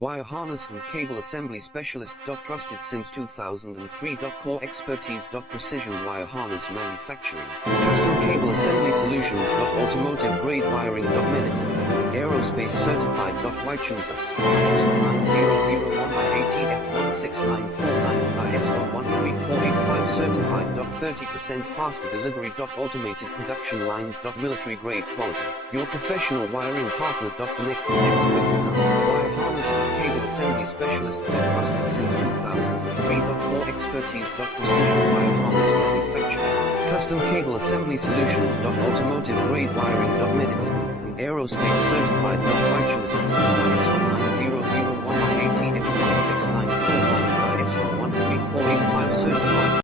Wire harness and cable assembly specialist. Trusted since 2003. Core expertise. Precision wire harness manufacturing. Custom cable assembly solutions. Automotive grade wiring. Medical. Aerospace certified. Why choose us? ISO 9001 IATF 16949 ISO 13485 certified. 30% faster delivery. Automated production lines. Military grade quality. Your professional wiring partner. Connect with experts now. Wire harness and cable assembly specialist. Trusted since 2003. Core expertise. Precision wire harness manufacturing. Custom cable assembly solutions. Automotive grade wiring. Medical. Aerospace certified. Why choose us? ISO 9001 IATF 16949 ISO 13485